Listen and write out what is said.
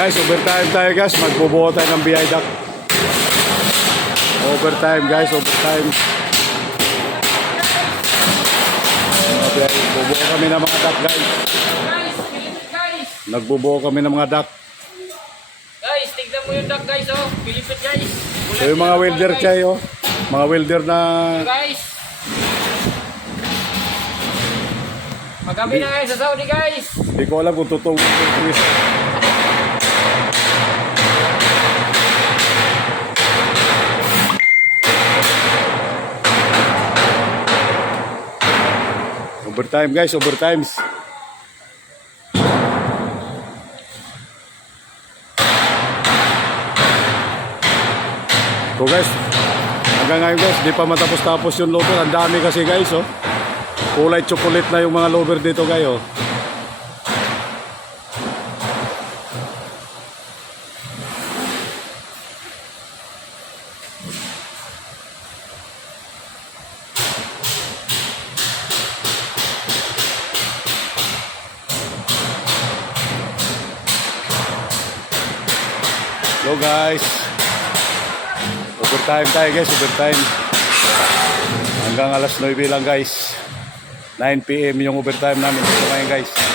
Guys, overtime tayo guys. Magbubuo tayo ng BI duct. Overtime guys, overtime. Nagbubuo kami ng mga duct guys. Nagbubuo kami ng mga duct. Guys, tignan mo yung duct guys, oh. Pilipit guys. So yung mga welder kayo, mga welder na... Guys. Magabi na guys sa Saudi guys. Hindi ko alam kung totoong twist. Overtime guys, overtimes. So guys, hanggang ngayon guys, di pa matapos-tapos yung loader. Ang dami kasi guys, oh. Kulay chocolate na yung mga loader dito kayo. Hello guys. Overtime tayo guys, overtime. Hanggang alas 9 lang guys. 9 PM yung overtime namin dito ngayon guys.